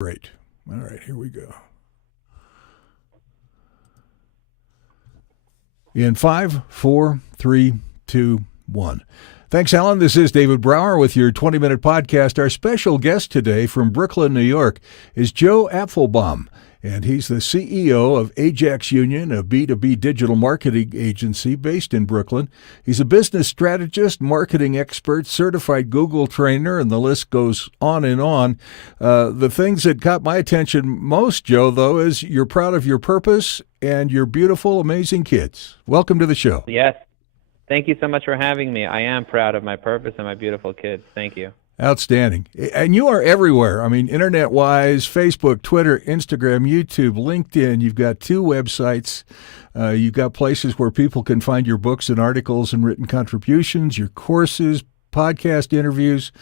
Great. All right, here we go. In 5, 4, 3, 2, 1. Thanks, Allan. This is David Brower with your 20-minute podcast. Our special guest today from Brooklyn, New York, is Joe Apfelbaum, and he's the CEO of Ajax Union, a B2B digital marketing agency based in Brooklyn. He's a business strategist, marketing expert, certified Google trainer, and the list goes on and on. The things that caught my attention most, Joe, though, is you're proud of your purpose and your beautiful, amazing kids. Welcome to the show. Yes. Thank you so much for having me. I am proud of my purpose and my beautiful kids. Thank you. Outstanding. And you are everywhere. I mean, internet-wise, Facebook, Twitter, Instagram, YouTube, LinkedIn. You've got 2 websites. You've got places where people can find your books and articles and written contributions, your courses, podcast interviews.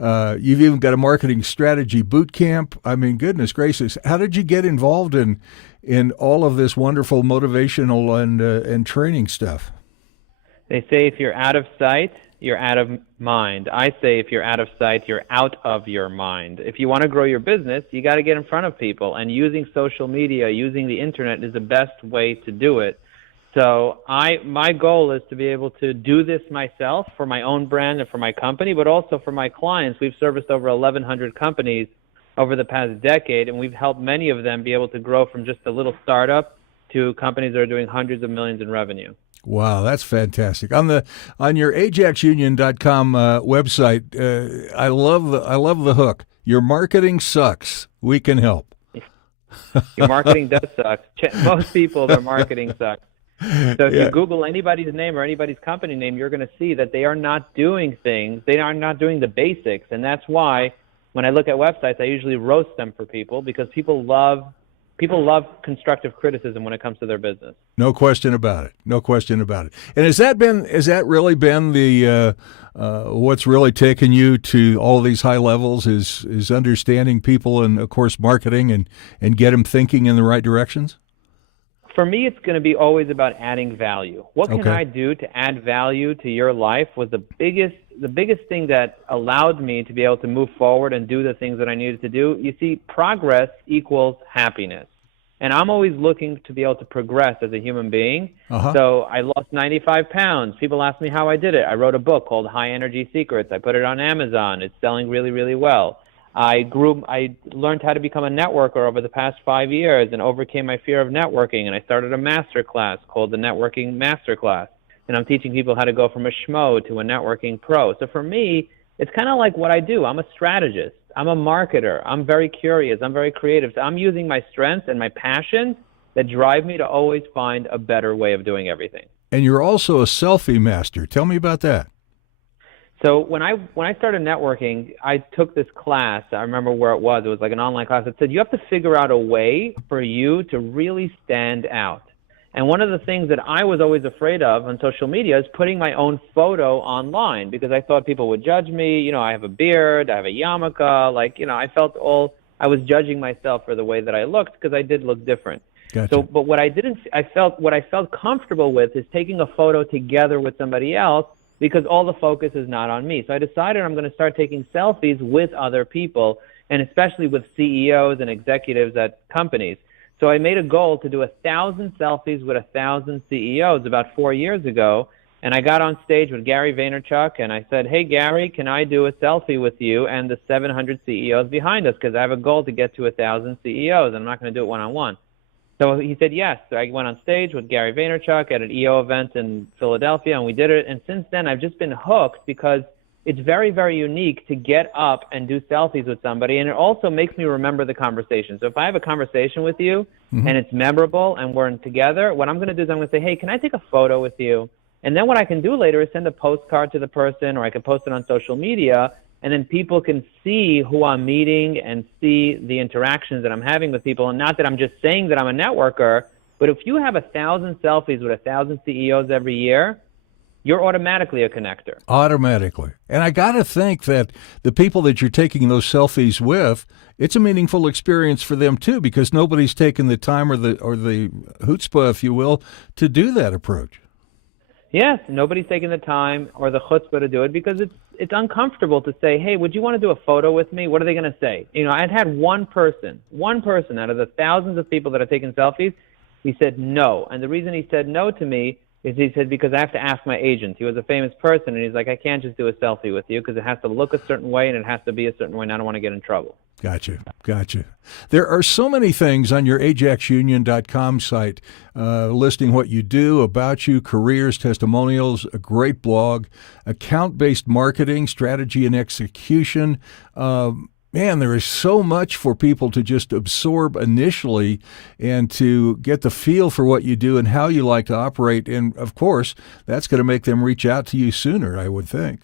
You've even got a marketing strategy boot camp. I mean, goodness gracious. How did you get involved in all of this wonderful motivational and training stuff? They say if you're out of sight, you're out of mind. I say if you're out of sight, you're out of your mind. If you want to grow your business, you got to get in front of people, and using social media, using the internet is the best way to do it. So my goal is to be able to do this myself for my own brand and for my company, but also for my clients. We've serviced over 1,100 companies over the past decade, and we've helped many of them be able to grow from just a little startup to companies that are doing hundreds of millions in revenue. Wow, that's fantastic. On your ajaxunion.com website, I love the hook. Your marketing sucks. We can help. Your marketing does suck. Most people, their marketing sucks. So if you Google anybody's name or anybody's company name, you're going to see that they are not doing things. They are not doing the basics. And that's why when I look at websites, I usually roast them for people, because people love constructive criticism when it comes to their business. No question about it. No question about it. And has that really been the what's really taken you to all these high levels is understanding people and, of course, marketing and get them thinking in the right directions? For me, it's going to be always about adding value. What can I do to add value to your life was the biggest thing that allowed me to be able to move forward and do the things that I needed to do. You see, progress equals happiness. And I'm always looking to be able to progress as a human being. So I lost 95 pounds. People ask me how I did it. I wrote a book called High Energy Secrets. I put it on Amazon. It's selling really, really well. I learned how to become a networker over the past 5 years and overcame my fear of networking. And I started a master class called the Networking Master Class. And I'm teaching people how to go from a schmo to a networking pro. So for me, it's kind of like what I do. I'm a strategist. I'm a marketer. I'm very curious. I'm very creative. So I'm using my strengths and my passions that drive me to always find a better way of doing everything. And you're also a selfie master. Tell me about that. So when I started networking, I took this class. I remember where it was. It was like an online class that said you have to figure out a way for you to really stand out. And one of the things that I was always afraid of on social media is putting my own photo online, because I thought people would judge me. You know, I have a beard, I have a yarmulke. I was judging myself for the way that I looked, because I did look different. Gotcha. So, but what I felt comfortable with is taking a photo together with somebody else, because all the focus is not on me. So I decided I'm going to start taking selfies with other people, and especially with CEOs and executives at companies. So I made a goal to do 1,000 selfies with 1,000 CEOs about 4 years ago. And I got on stage with Gary Vaynerchuk, and I said, hey, Gary, can I do a selfie with you and the 700 CEOs behind us? Because I have a goal to get to 1,000 CEOs, and I'm not going to do it one-on-one. So he said yes. So I went on stage with Gary Vaynerchuk at an EO event in Philadelphia, and we did it. And since then, I've just been hooked, because it's very, very unique to get up and do selfies with somebody. And it also makes me remember the conversation. So if I have a conversation with you and it's memorable and we're together, what I'm going to do is I'm going to say, hey, can I take a photo with you? And then what I can do later is send a postcard to the person, or I can post it on social media, and then people can see who I'm meeting and see the interactions that I'm having with people. And not that I'm just saying that I'm a networker, but if you have 1,000 selfies with 1,000 CEOs every year, you're automatically a connector. Automatically. And I got to think that the people that you're taking those selfies with, it's a meaningful experience for them too, because nobody's taken the time or the chutzpah, if you will, to do that approach. Yes, nobody's taking the time or the chutzpah to do it because it's uncomfortable to say, hey, would you want to do a photo with me? What are they going to say? I'd had one person out of the thousands of people that are taking selfies, he said no. And the reason he said no to me is he said, because I have to ask my agent. He was a famous person, and he's like, I can't just do a selfie with you because it has to look a certain way and it has to be a certain way, and I don't want to get in trouble. Gotcha. There are so many things on your ajaxunion.com site listing what you do, about you, careers, testimonials, a great blog, account-based marketing, strategy and execution. Man, there is so much for people to just absorb initially and to get the feel for what you do and how you like to operate. And, of course, that's going to make them reach out to you sooner, I would think.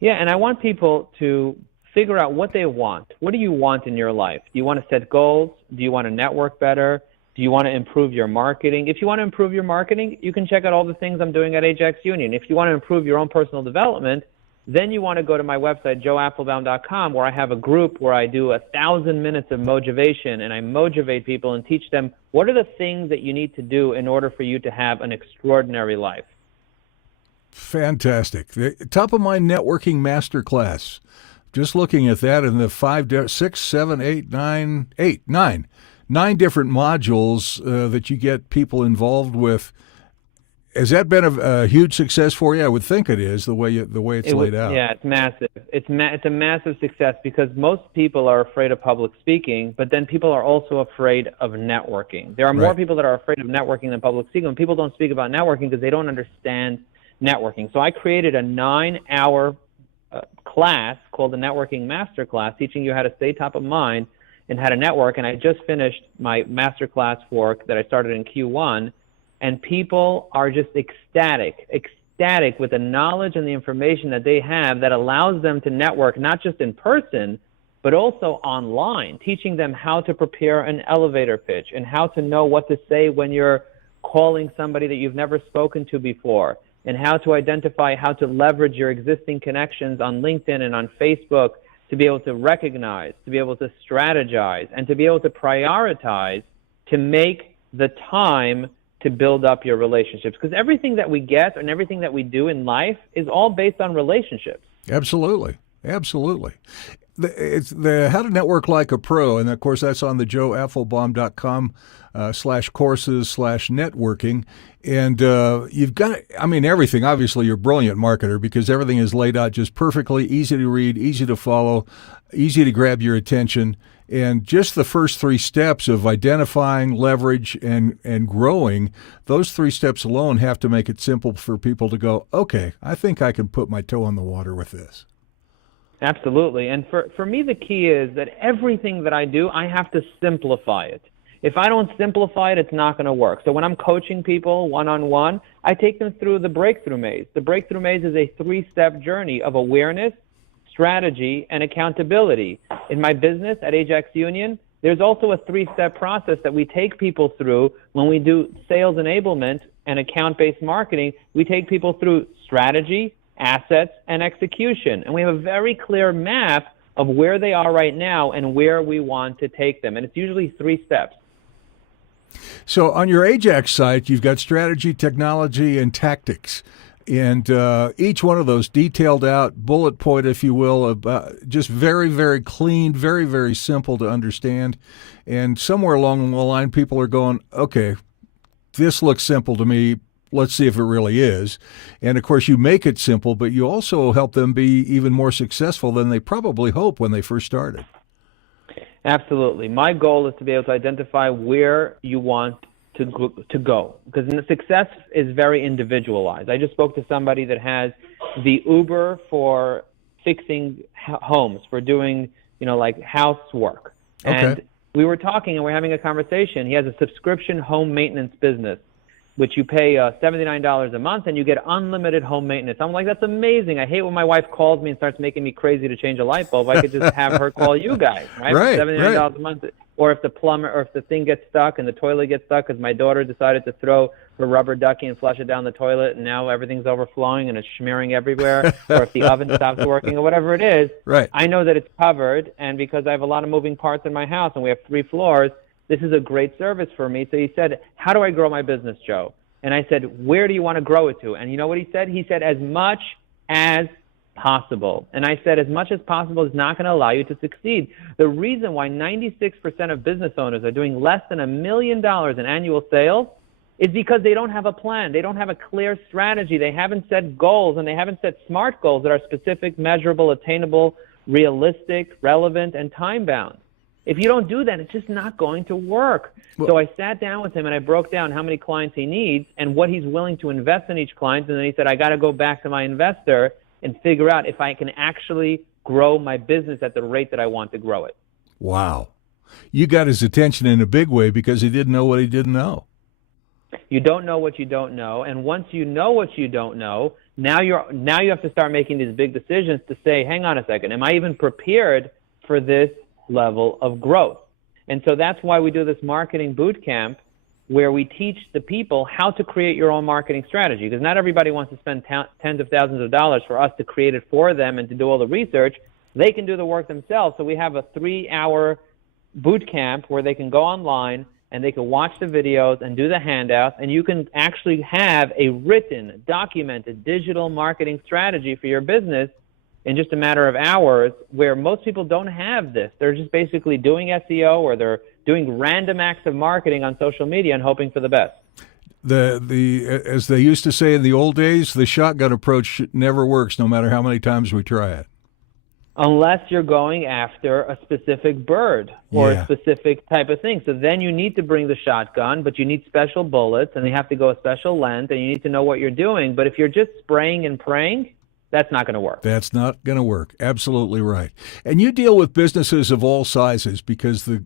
Yeah, and I want people to figure out what they want. What do you want in your life? Do you want to set goals? Do you want to network better? Do you want to improve your marketing? If you want to improve your marketing, you can check out all the things I'm doing at Ajax Union. If you want to improve your own personal development, then you want to go to my website, joeapfelbaum.com, where I have a group where I do 1,000 minutes of motivation, and I motivate people and teach them what are the things that you need to do in order for you to have an extraordinary life. Fantastic. The top of mind networking masterclass. Just looking at that in the 9 different modules that you get people involved with. Has that been a huge success for you? I would think it is, the way it's laid out. Yeah, it's massive. It's a massive success because most people are afraid of public speaking, but then people are also afraid of networking. There are more people that are afraid of networking than public speaking. And people don't speak about networking because they don't understand networking. So I created a 9-hour class called the Networking Masterclass, teaching you how to stay top of mind and how to network. And I just finished my masterclass that I started in Q1. And people are just ecstatic with the knowledge and the information that they have that allows them to network, not just in person, but also online, teaching them how to prepare an elevator pitch and how to know what to say when you're calling somebody that you've never spoken to before, and how to identify how to leverage your existing connections on LinkedIn and on Facebook to be able to recognize, to be able to strategize, and to be able to prioritize to make the time to build up your relationships. Because everything that we get and everything that we do in life is all based on relationships. Absolutely. It's the How to Network Like a Pro, and of course that's on the joeapfelbaum.com /courses/networking. And you've got, everything. Obviously, you're a brilliant marketer because everything is laid out just perfectly, easy to read, easy to follow, easy to grab your attention. And just the first 3 steps of identifying, leverage, and growing, those 3 steps alone have to make it simple for people to go, okay, I think I can put my toe in the water with this. Absolutely. And for me, the key is that everything that I do, I have to simplify it. If I don't simplify it, it's not going to work. So when I'm coaching people one-on-one, I take them through the breakthrough maze. The breakthrough maze is a 3-step journey of awareness, strategy, and accountability. In my business at Ajax Union, there's also a 3-step process that we take people through when we do sales enablement and account-based marketing. We take people through strategy, assets, and execution. And we have a very clear map of where they are right now and where we want to take them. And it's usually 3 steps. So on your Ajax site, you've got strategy, technology, and tactics. And each one of those detailed out, bullet point, if you will, about just very, very clean, very, very simple to understand. And somewhere along the line, people are going, okay, this looks simple to me. Let's see if it really is. And, of course, you make it simple, but you also help them be even more successful than they probably hoped when they first started. Absolutely. My goal is to be able to identify where you want to go, because success is very individualized. I just spoke to somebody that has the Uber for fixing homes, for doing, like housework. Okay. And we were talking and we're having a conversation. He has a subscription home maintenance business, which you pay $79 a month and you get unlimited home maintenance. I'm like, that's amazing. I hate when my wife calls me and starts making me crazy to change a light bulb. I could just have her call you guys, right? Right, $79 a month. Or if the thing gets stuck and the toilet gets stuck because my daughter decided to throw her rubber ducky and flush it down the toilet and now everything's overflowing and it's smearing everywhere. Or if the oven stops working or whatever it is, right. I know that it's covered. And because I have a lot of moving parts in my house and we have 3 floors, this is a great service for me. So he said, how do I grow my business, Joe? And I said, where do you want to grow it to? And you know what he said? He said, as much as possible. And I said, as much as possible is not going to allow you to succeed. The reason why 96% of business owners are doing less than $1 million in annual sales is because they don't have a plan. They don't have a clear strategy. They haven't set goals, and they haven't set SMART goals that are specific, measurable, attainable, realistic, relevant, and time-bound. If you don't do that, it's just not going to work. So I sat down with him and I broke down how many clients he needs and what he's willing to invest in each client. And then he said, I got to go back to my investor and figure out if I can actually grow my business at the rate that I want to grow it. Wow. You got his attention in a big way because he didn't know what he didn't know. You don't know what you don't know. And once you know what you don't know, now you have to start making these big decisions to say, hang on a second, am I even prepared for this level of growth? And so that's why we do this marketing boot camp where we teach the people how to create your own marketing strategy, because not everybody wants to spend tens of thousands of dollars for us to create it for them and to do all the research. They can do the work themselves. So we have a 3-hour boot camp where they can go online and they can watch the videos and do the handouts, and you can actually have a written, documented digital marketing strategy for your business in just a matter of hours, where most people don't have this. They're just basically doing SEO, or they're doing random acts of marketing on social media and hoping for the best. As they used to say in the old days, the shotgun approach never works, no matter how many times we try it. Unless you're going after a specific bird or a specific type of thing. So then you need to bring the shotgun, but you need special bullets, and they have to go a special length, and you need to know what you're doing. But if you're just spraying and praying, that's not going to work. That's not going to work. Absolutely right. And you deal with businesses of all sizes, because the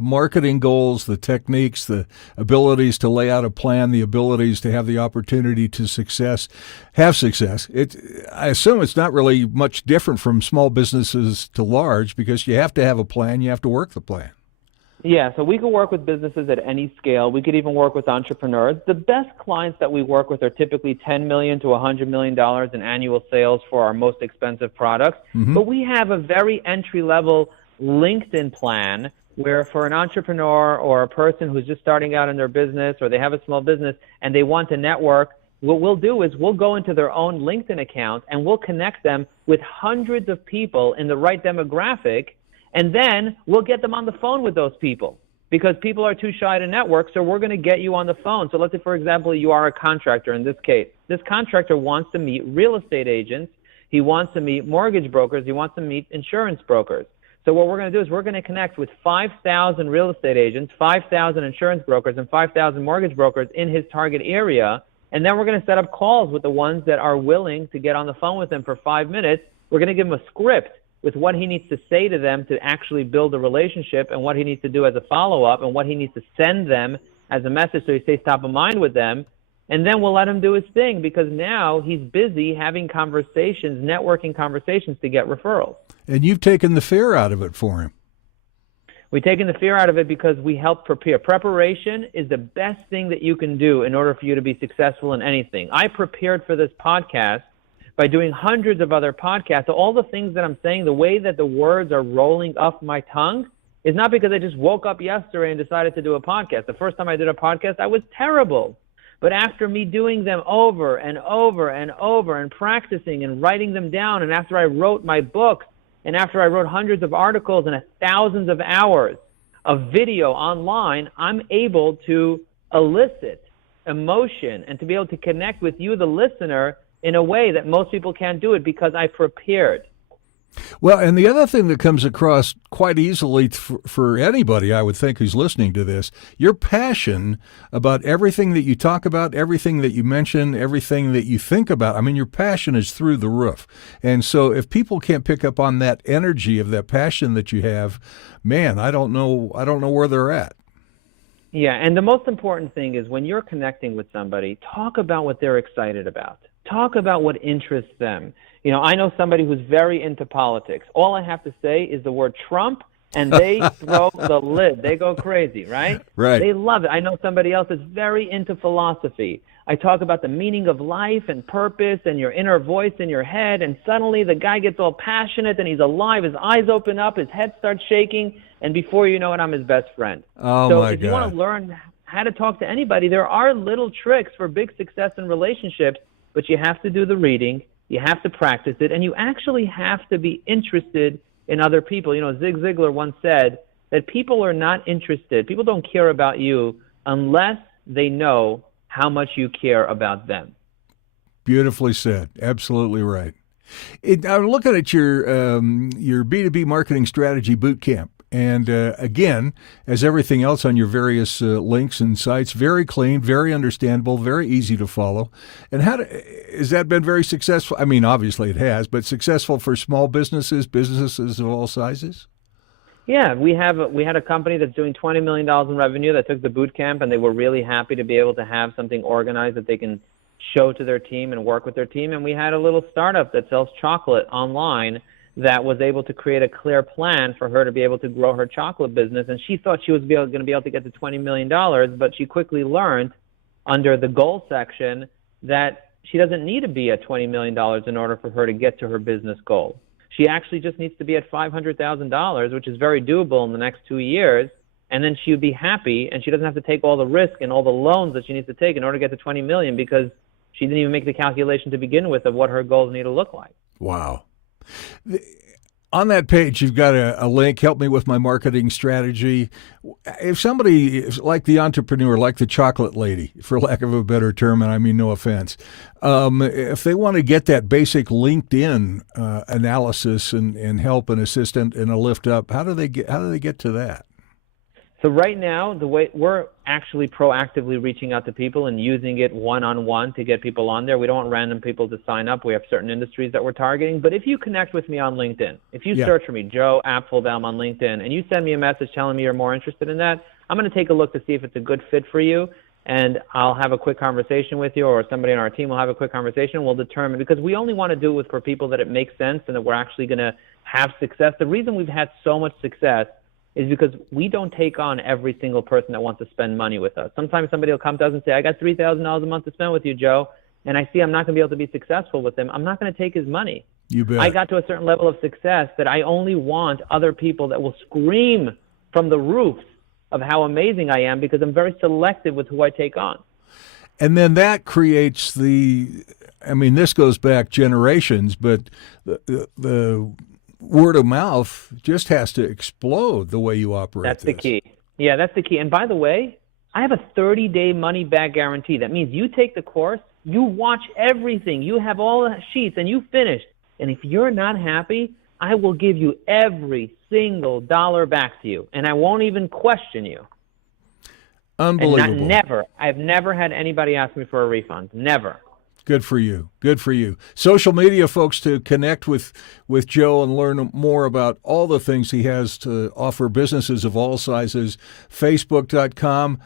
marketing goals, the techniques, the abilities to lay out a plan, the abilities to have the opportunity to have success. I assume it's not really much different from small businesses to large, because you have to have a plan. You have to work the plan. Yeah, so we can work with businesses at any scale. We could even work with entrepreneurs. The best clients that we work with are typically $10 million to $100 million in annual sales for our most expensive products. Mm-hmm. But we have a very entry-level LinkedIn plan where, for an entrepreneur or a person who's just starting out in their business, or they have a small business and they want to network, what we'll do is we'll go into their own LinkedIn account and we'll connect them with hundreds of people in the right demographic. And then we'll get them on the phone with those people, because people are too shy to network. So we're going to get you on the phone. So let's say, for example, you are a contractor in this case. This contractor wants to meet real estate agents. He wants to meet mortgage brokers. He wants to meet insurance brokers. So what we're going to do is we're going to connect with 5,000 real estate agents, 5,000 insurance brokers, and 5,000 mortgage brokers in his target area. And then we're going to set up calls with the ones that are willing to get on the phone with him for 5 minutes. We're going to give him a script with what he needs to say to them to actually build a relationship, and what he needs to do as a follow-up, and what he needs to send them as a message so he stays top of mind with them. And then we'll let him do his thing, because now he's busy having conversations, networking conversations to get referrals. And you've taken the fear out of it for him. We've taken the fear out of it because we help prepare. Preparation is the best thing that you can do in order for you to be successful in anything. I prepared for this podcast by doing hundreds of other podcasts. So all the things that I'm saying, the way that the words are rolling off my tongue, is not because I just woke up yesterday and decided to do a podcast. The first time I did a podcast, I was terrible. But after me doing them over and over and over and practicing and writing them down, and after I wrote my books, and after I wrote hundreds of articles and thousands of hours of video online, I'm able to elicit emotion and to be able to connect with you, the listener, in a way that most people can't do it, because I prepared. Well, and the other thing that comes across quite easily for anybody, I would think, who's listening to this, your passion about everything that you talk about, everything that you mention, everything that you think about. I mean, your passion is through the roof. And so if people can't pick up on that energy of that passion that you have, man, I don't know where they're at. Yeah, and the most important thing is, when you're connecting with somebody, talk about what they're excited about. Talk about what interests them. You know, I know somebody who's very into politics. All I have to say is the word Trump, and they throw the lid. They go crazy, right? Right. They love it. I know somebody else that's very into philosophy. I talk about the meaning of life and purpose and your inner voice in your head, and suddenly the guy gets all passionate and he's alive. His eyes open up, his head starts shaking, and before you know it, I'm his best friend. Oh, so my if you God. want to learn how to talk to anybody. There are little tricks for big success in relationships, but you have to do the reading, you have to practice it, and you actually have to be interested in other people. Zig Ziglar once said that people are not interested, people don't care about you unless they know how much you care about them. Beautifully said. Absolutely right. I'm looking at your B2B marketing strategy boot camp. And again, as everything else on your various links and sites, very clean, very understandable, very easy to follow. And has that been very successful? I mean, obviously it has, but successful for small businesses of all sizes? Yeah, we had a company that's doing $20 million in revenue that took the boot camp, and they were really happy to be able to have something organized that they can show to their team and work with their team. And we had a little startup that sells chocolate online that was able to create a clear plan for her to be able to grow her chocolate business. And she thought she was going to be able to get to $20 million, but she quickly learned under the goal section that she doesn't need to be at $20 million in order for her to get to her business goal. She actually just needs to be at $500,000, which is very doable in the next 2 years, and then she would be happy, and she doesn't have to take all the risk and all the loans that she needs to take in order to get to $20 million because she didn't even make the calculation to begin with of what her goals need to look like. Wow. On that page, you've got a link, help me with my marketing strategy. If somebody, like the entrepreneur, like the chocolate lady, for lack of a better term, and I mean no offense, if they want to get that basic LinkedIn analysis and help and assistance and a lift up, how do they get to that? So right now, the way we're actually proactively reaching out to people and using it one-on-one to get people on there. We don't want random people to sign up. We have certain industries that we're targeting. But if you connect with me on LinkedIn, if you search for me, Joe Apfelbaum on LinkedIn, and you send me a message telling me you're more interested in that, I'm going to take a look to see if it's a good fit for you. And I'll have a quick conversation with you, or somebody on our team will have a quick conversation, and we'll determine, because we only want to do it for people that it makes sense and that we're actually going to have success. The reason we've had so much success is because we don't take on every single person that wants to spend money with us. Sometimes somebody will come to us and say, I got $3,000 a month to spend with you, Joe, and I see I'm not going to be able to be successful with him. I'm not going to take his money. You bet. I got to a certain level of success that I only want other people that will scream from the roofs of how amazing I am, because I'm very selective with who I take on. And then that creates this goes back generations, but the word of mouth just has to explode the way you operate. That's the key. Yeah, that's the key. And by the way, I have a 30-day money-back guarantee. That means you take the course, you watch everything, you have all the sheets, and you finish. And if you're not happy, I will give you every single dollar back to you, and I won't even question you. Unbelievable. And I've never had anybody ask me for a refund. Never. Good for you. Good for you. Social media, folks, to connect with Joe and learn more about all the things he has to offer businesses of all sizes. Facebook.com.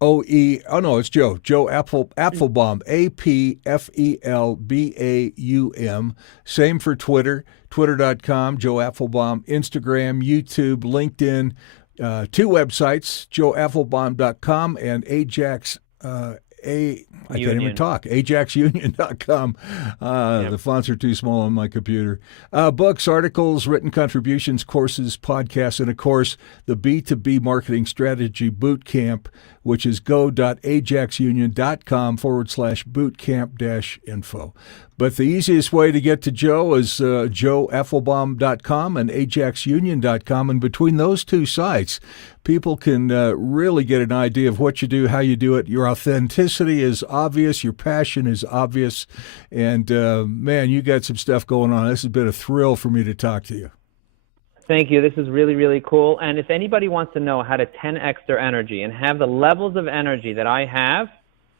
It's Joe. Joe Apfelbaum. Apfelbaum. Same for Twitter. Twitter.com. Joe Apfelbaum. Instagram, YouTube, LinkedIn. 2 websites, joeapfelbaum.com and Ajax I can't even talk. AjaxUnion.com. The fonts are too small on my computer. Books, articles, written contributions, courses, podcasts, and, of course, the B2B Marketing Strategy Boot Camp, which is go.ajaxunion.com/bootcamp-info. But the easiest way to get to Joe is joeapfelbaum.com and ajaxunion.com. And between those 2 sites, people can really get an idea of what you do, how you do it. Your authenticity is obvious. Your passion is obvious. And, man, you got some stuff going on. This has been a thrill for me to talk to you. Thank you. This is really, really cool. And if anybody wants to know how to 10x their energy and have the levels of energy that I have,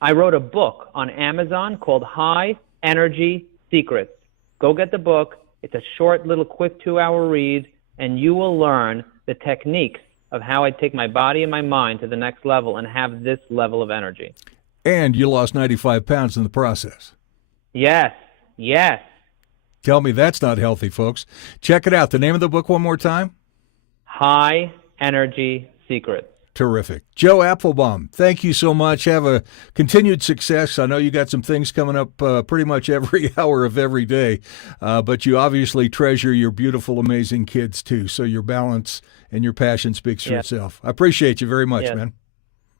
I wrote a book on Amazon called High Energy Secrets. Go get the book. It's a short, little, quick 2-hour read, and you will learn the techniques of how I take my body and my mind to the next level and have this level of energy. And you lost 95 pounds in the process. Yes, yes. Tell me that's not healthy, folks. Check it out. The name of the book one more time? High Energy Secrets. Terrific. Joe Apfelbaum, thank you so much. Have a continued success. I know you got some things coming up pretty much every hour of every day, but you obviously treasure your beautiful, amazing kids too. So your balance and your passion speaks for itself. I appreciate you very much, man.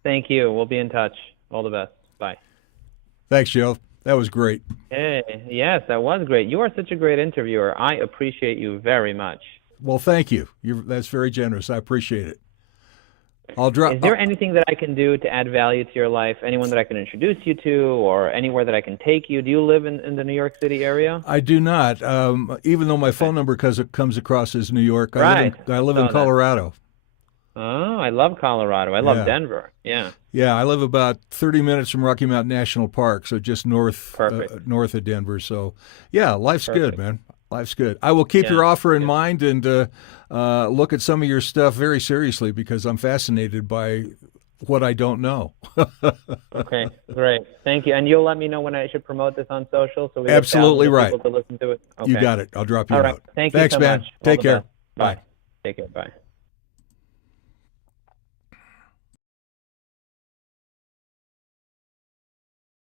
Thank you. We'll be in touch. All the best. Bye. Thanks, Joe. That was great. Hey, yes, that was great. You are such a great interviewer. I appreciate you very much. Well, thank you. That's very generous. I appreciate it. I'll drop. Is there anything that I can do to add value to your life? Anyone that I can introduce you to, or anywhere that I can take you? Do you live in the New York City area? I do not. Even though my phone number comes across as New York, I live in Colorado. Oh, I love Colorado. I love Denver. Yeah. Yeah, I live about 30 minutes from Rocky Mountain National Park, so just north of Denver. So, yeah, life's good, man. Life's good. I will keep your offer in mind and look at some of your stuff very seriously because I'm fascinated by what I don't know. Okay, great. Thank you. And you'll let me know when I should promote this on social so we get Absolutely right. people to listen to it. Okay. You got it. I'll drop you All a right. note. Thank you Thanks, so man. much. Take care. Bye. Take care. Bye.